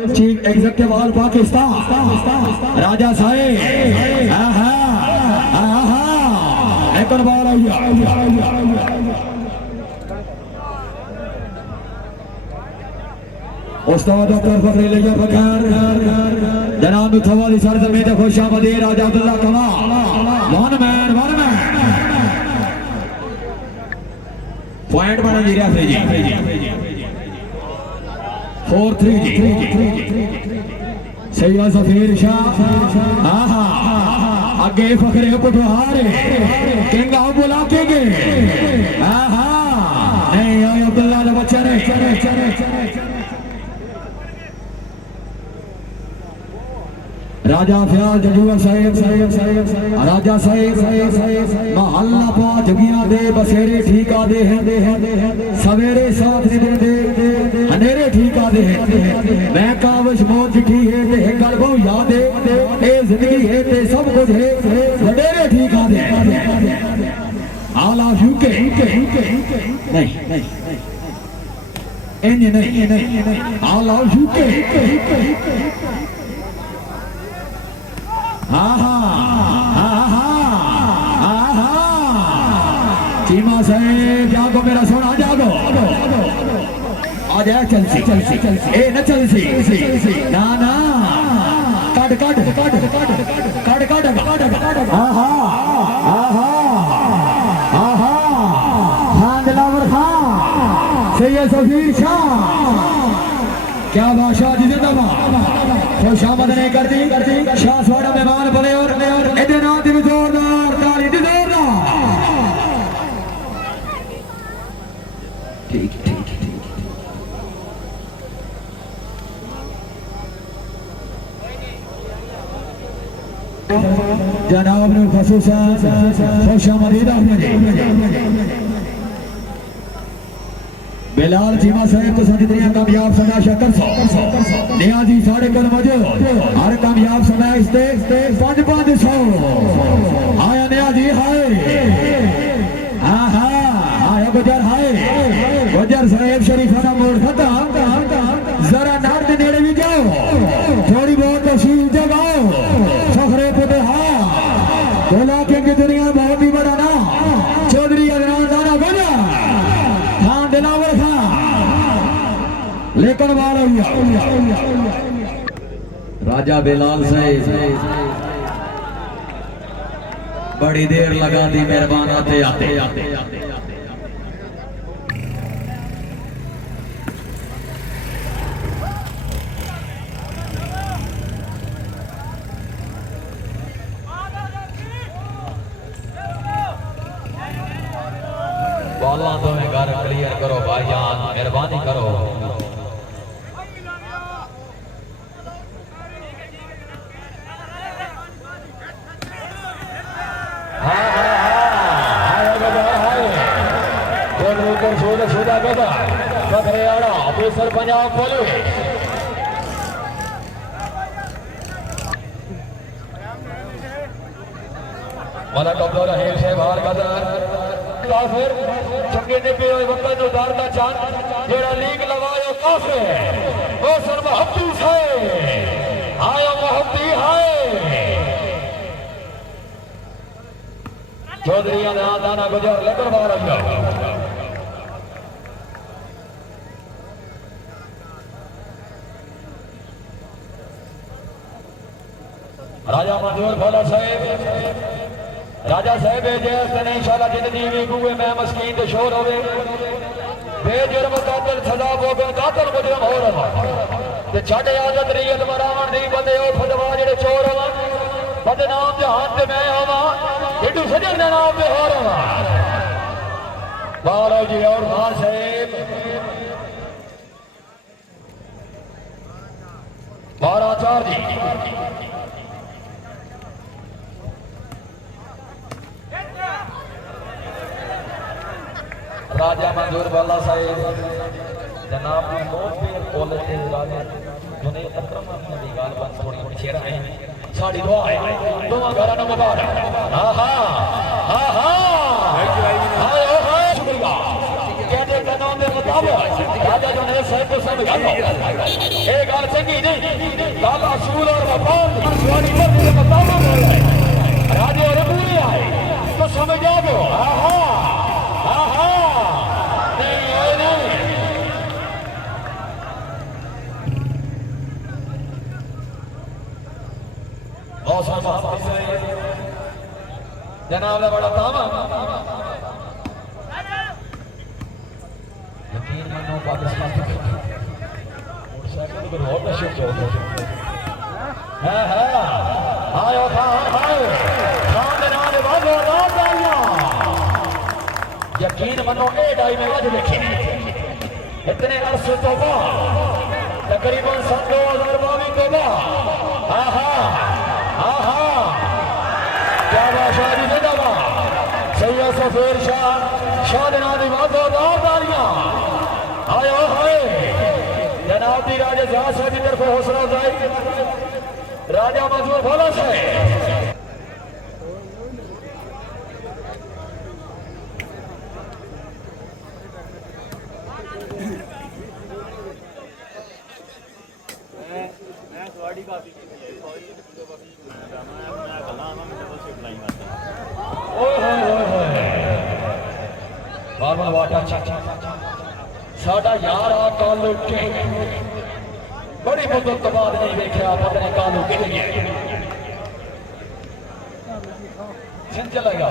chief executive all Pakistan राजा साहेब एक और बार उस्ताद doctor फखरी लिया बकर जनाब थवाली सरजमीन खुशामदी राजा Abdullah comma one man point बना जी रहा जी 4-3 सैयद सफीर शाह आगे फखरे पटवार किंग आप बुला के नहीं अब्दुल्ला का बच्चा नहीं राजा फयाज जगूर साहेब राजा साहेब महल्ला पा जगिया दे बसेरे ठीक आदे हैं सवेरे साथ दे हनेरे ठीक आदे हैं मैं कावश मौत चिट्ठी है ते गल बहु याद है ए जिंदगी है ते सब कुछ है वडेरे ठीक आदे आल ऑफ यूके नहीं आल ऑफ यूके चीमा साहेब जागो मेरा सोना जागो आ जाए चलसी ए न चलसी ना कट खान दिलावर खान सैयद सफीर शाह क्या बादशाह जी जिंदाबाद खुश आमद नहीं करती शाह स्वाड़ा मेहमान बने और इधर नाम दी जोरदार ताली दी जोरदार ठीक जनाब ने खसूसन खुश आमदीद बिलाल चीमा साहेब तो जितनी कामयाब समय शक्कर सौ नियाजी साढ़े कल मौजूद हर कामयाब समय इसते 500 आया नियाजी हाय गुजर हाय गुजर साहेब शरीफाना मोड़ खत्म जरा नार के नेड़े भी जाओ थोड़ी बहुत तशील जगाओ फखरे पुटे बोला कि दुनिया बहुत ही बड़ा ना चौधरी अदनान दाना बोला खान दिलावर लेकर राजा बिलाल साहब बड़ी देर लगा दी मेहरबान आते बॉला तो में घर क्लियर करो भाईजान मेहरबानी करो ऑफिसर पंजाब पुलिस मलक अब्दुल रहीम से बाहर काफिर चंगे ने पे वक्त उतारना चांद जेड़ा लीग लगायो काफिर वो सर मोहब्बी है आयो मोहब्बी है चौधरी दाना गुजर लेकर बाहर आ जाओ राजा मंजूर भोला साहेब राजा साहेब जैसे इंशाल्लाह जिंदगी भी गुए मैं मस्कीन ते शोर होवे बेजुर्म कातिल सजा भोगन कातिल मुजरम हो रहा ते छड़ आदत रीयत मरावण दी बंदे ओ फदवा जेड़े चोर होवा बदनाम जहान ते मैं होवा इडू सजन दे नाम पे हो रहा बालो जी और खान साहेब 12-4 जी राजा मंजूर वाला साहेब जनाब मोहब्बत कॉलेज के राजा जुने अकरम दी गाल बन थोड़ी शेर है साड़ी दुआ है दोवां घरां नु मुबारक शुक्रिया कहते कानून के मुताबिक राजा जो ने साहब को समझा लो ये गल चंगी नहीं गल असूल और वफाद सुवारी पर मेरे बतावा बोल रहा है राजे और पूरे आए तो समझ आ गो आहा आहा नहीं नहीं बहुत सारा जनाब ने बड़ा तामा यकीन मानो पाकिस्तान की मोटरसाइकिल पर और नशे चल है आयो खान दे नाल वाजो तालियां यकीन मानो ए डाई में वज देखे इतने अरसे तो बाद तकरीबन 2022 के बाद आहा आहा क्या बादशाह जी जिंदाबाद सैयद सफीर शाह नादी वाजो तालियां आयो है जनाब दी राजा जहाज साहब की तरफ हौसला अफजाई राजा मंजूर भोला साहब साडा यार आ कालू के बड़ी मुद्दत बाद नहीं देखा पता नहीं कालू के लिए चला गया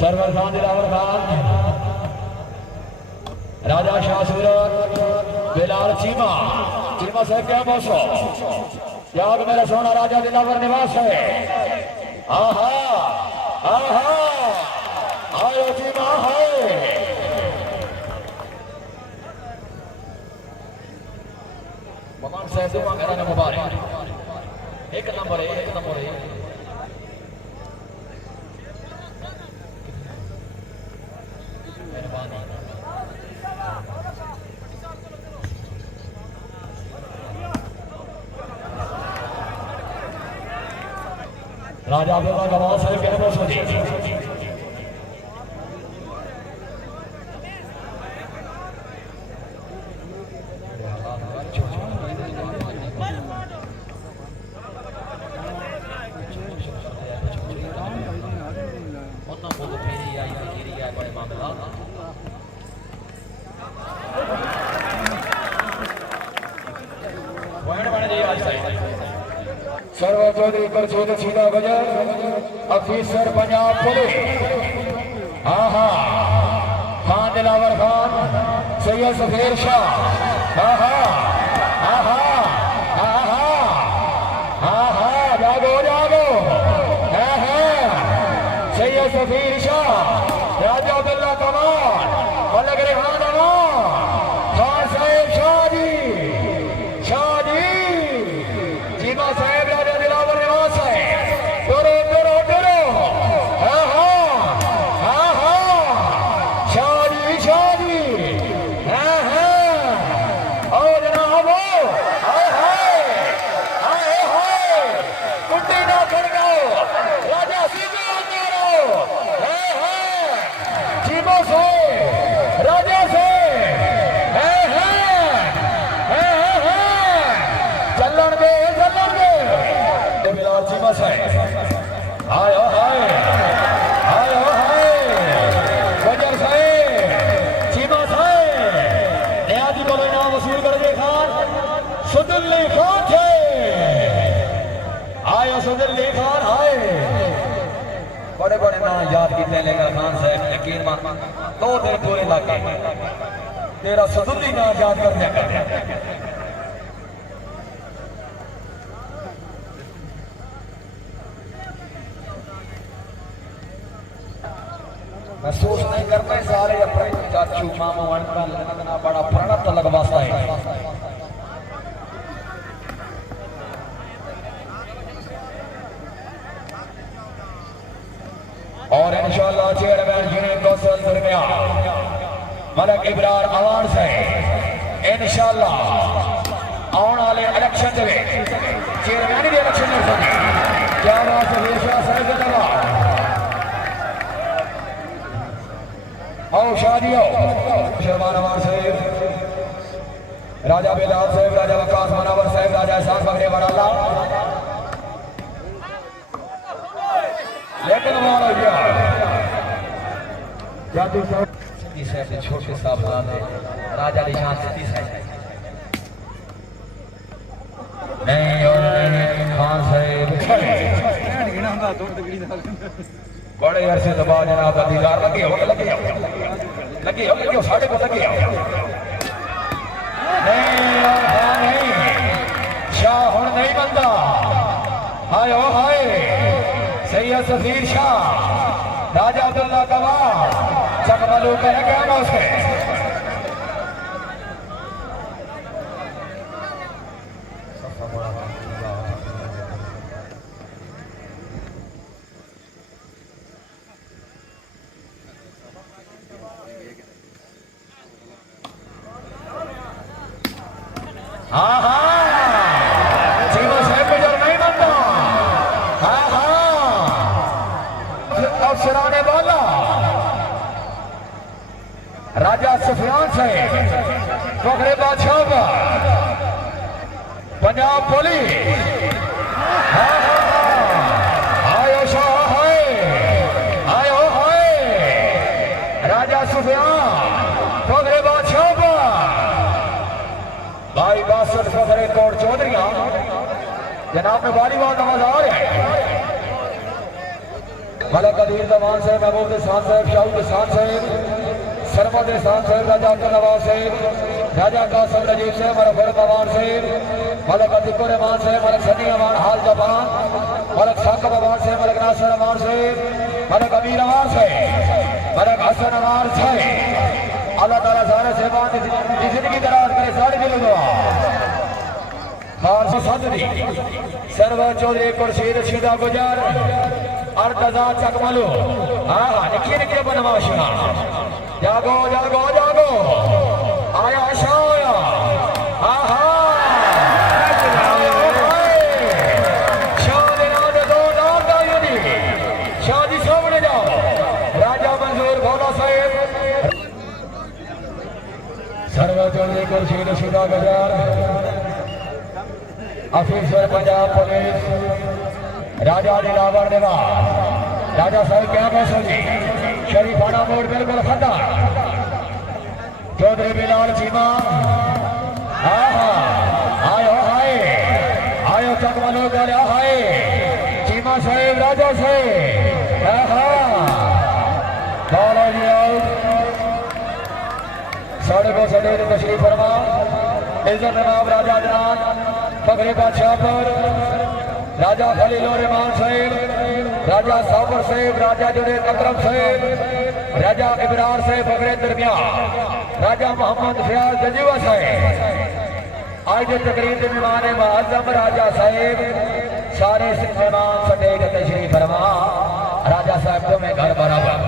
सरवर खान दिलावर खान राजा शाह सूरत बिलाल चीमा चीमा साहब क्या मौसम याद मेरा सोना राजा दिलावर निवास है आहा आहा आयो चीमा है ममान साहब दुआ मेरा मुबारक एक नंबर है राजा अब्दुल्ला गवाह साहब क्या बहुत सोची सर्व चौधरी पर चौधरी सीधा बजर अफीसर पंजाब पुलिस आहा खान दिलावर खान सैयद सफीर शाह आहा आहा आहा आहा जागो जागो सैयद सफीर शाह राजा अब्दुल्ला कमाल मलक रेहान खान साहेब शाह जी चीमा साहेब राजा दिलावर निवास है डरो डरो डरो शादी और जनाब कुट्टी ना खड़काओ राजा सीधे चीमो से राजा से चलन दे बिलाल चीमा से आयो हाय आयो हाय वजर से चीमा से न्याजी को इनाम वसूल कर दे खान सुदुल्ली खान थे आयो सुदुल्ली खान आए बड़े बड़े नाम याद किए लेकर खान साहब यकीन मान 2 दिन पूरे लाके तेरा सुदुल्ली नाम याद कर दिया महसूस नहीं करते सारे अपने चाचू मामू अंकल इतना बड़ा प्रणत लगवाता है और इंशाअल्लाह चेयरमैन यूनियन कौंसिल दरमियान मलक इब्रार अवान से इंशाअल्लाह आने वाले इलेक्शन चेयरमैन के इलेक्शन क्या बात है आओ शादी आओ शर्मा नवार साहेब राजा बेलाल साहेब राजा वकास मनावर साहेब राजा एहसान बगरे बराला लेकिन हमारा जादू सिद्धि साहब ने छोटे साहब राजा निशान सिद्धि साहब नहीं और खान साहब बड़े अरसे दबा जनाब अधिकार लगे हो साढ़े को लगे हो नहीं शाह हुण नहीं बनता हाय ओ हाय सैयद सफीर शाह राजा अब्दुल्ला कमाल चकमलू कर गया ना उसे हाँ जीवन साहब गुजर नहीं बनता अफसराने वाला राजा सुफियान साहब फखरे बादशाह पंजाब पुलिस आयो शाह आयो हाय राजा सुफियान फखरे बादशाह भाई बासठ फखरे कोट चौधरी जनाब में वालीबाल का मजा आ रहा है मलक अदीर जमान साहब महबूब खान साहब शाहूद खान साहब सरमद खान साहब राजा अब्दुल नवाज साहब राजा कासम नजीब साहब मलक फरक अमान साहब मलक अतिकुर अमान साहब मलक सनी अमान हाल जबान मलक साकब अमान साहब मलक नासिर अमान साहब मलक अमीर अमान साहब मलक हसन अमान साहब अल्लाह ताला सारे सेवान की जिंदगी दराज करे सारे दिलों दुआ खान सदरी सर्व चौधरी खुर्शीद सीधा गुजर अर्तजा चकमलू निकी निकी बनवाशिया जागो जागो जागो आया शाया शादी सामने जाओ राजा मंजूर भोला साहेब सर्व चौधरी खुर्शीद सीधा गुजर ऑफिसर पंजाब पुलिस राजा दिलावर निवास राजा साहब क्या मौसम जी शरीफाना मोड़ बिल्कुल खड्डा चौधरी बिलाल चीमा आयो हाय आयो चकमलो गया हाय चीमा साहेब राजा साहेब बालाजी आओ साढ़े को सदे तशरीफ फरमा इज्जत नवाब राजा जनाब फखरे बादशाह पर राजा खलील रहमान साहेब राजा साबर साहेब राजा जुनेद अकरम साहेब राजा इब्रार साहेब फखरे दरमियान राजा मोहम्मद फयाज जजीवा साहेब आज तकरीब के मेहमान मुअज्जम राजा साहेब सारे मेहमान सटेज तशरीफ फरमा राजा साहब दो में घर बराबर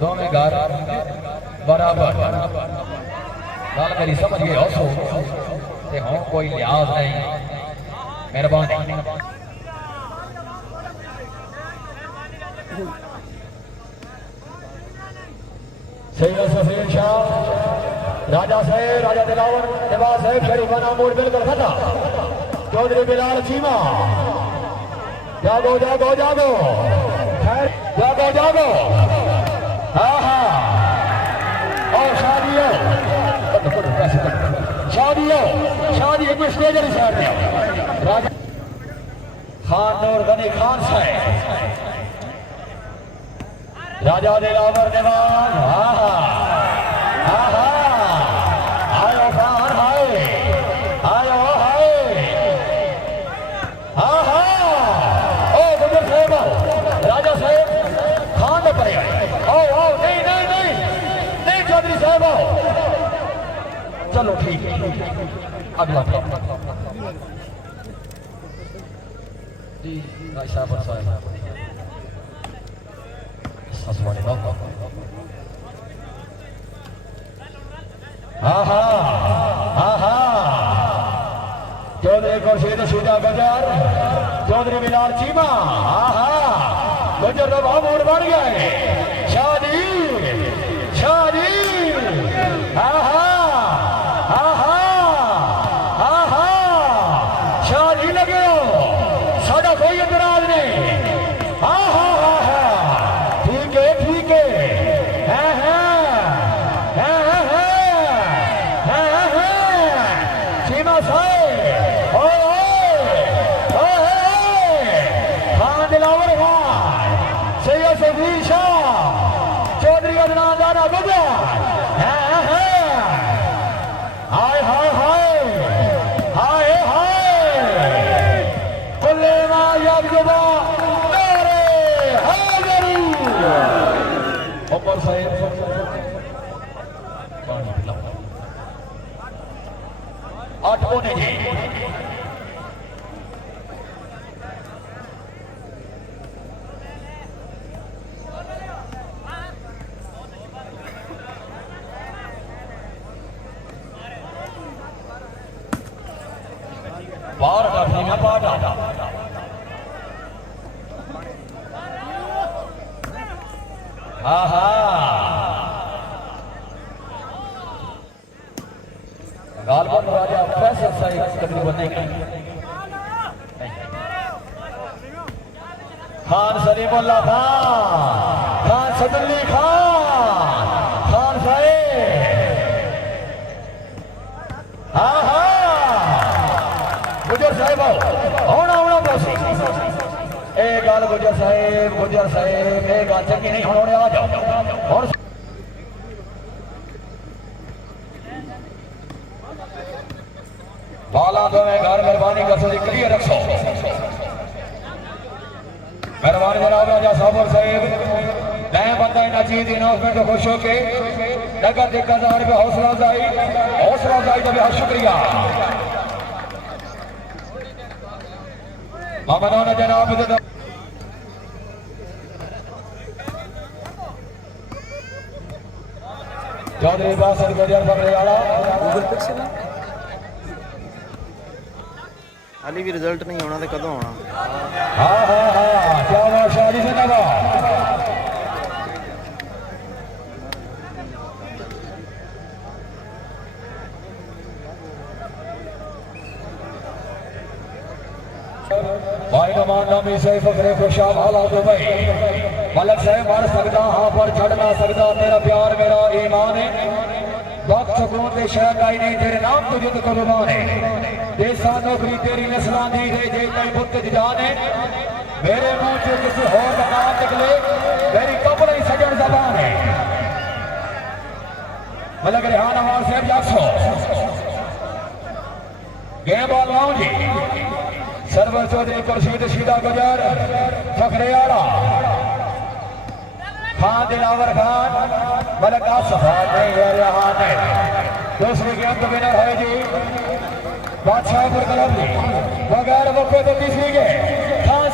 दो में घर बराबर गल मेरी समझ गए हौसो हो कोई लिहाज नहीं मेहरबानी सैयद सफीर शाह राजा साहेब राजा दिलावर निवास साहेब शरीफाना मोड़ बिल्कुल खड़ा चौधरी बिलाल चीमा जागो जागो जागो जागो जागो और शादियों शादी एक स्टेज साइड में राजा खान नूर गनी खान साहब राजा दिलावर निवास आयो खान हाय आयो हाय ओ गुजर साहब राजा साहब खान ने पड़े आओ आओ नहीं नहीं नहीं नहीं चौधरी साहब आओ चलो ठीक है अगला जी भाई साहब चौधरी खुर्शीद सीधा गुजर चौधरी बिलाल चीमा गुजर का भाव मोड़ बढ़ गया है शादी 8 होने जी बाहर काफी में बाहर हाँ गालबन राजा फैसल सही तकरीबन नहीं खान सलीमुल्लाह खान सदुल्ली खान साहेब हाँ गुजर साहेब आना बोसी ए गाल गुजर साहेब ए गाल चंगी नहीं होने आ जाओ और बाला दो में घर मेहरबानी कर सो क्लियर रखो मेहरबानी जनाब राजा साबर साहेब नए बंदा इन चीज इनाउंसमेंट को खुश होके नगद 1000 रुपये हौसला अफजाई का बेहद शुक्रिया मामदाना जनाब चौधरी बासठ गजर पकड़ेवाला हाली भी रिजल्ट नहीं होना तो कदों होना हाँ क्या बात शादी से नवा भाई नमानी से फकरे खुशाब हाला दुबई मलक साहब मर सकता हाँ पर छड़ ना सकता तेरा प्यार मेरा ईमान है वक्त सुकून ते शह काई नहीं तेरे नाम तो जिद कुर्बान है देसा नौकरी तेरी नस्लां दी है जे कई बुत जान है मेरे मुंह से किसी होर का नाम निकले मेरी कब्र ही सजन जबान है मलक रेहान हमार साहब जासो गेम बॉल लाओ जी सरवर चौधरी खुर्शीद शीदा गुजर फखरेवाला खान दिलावर खान मलक आसफान नहीं है रेहान है दूसरे गेम तो विनर है जी बादशाह बगैर वक़्त तो तीसरी के खान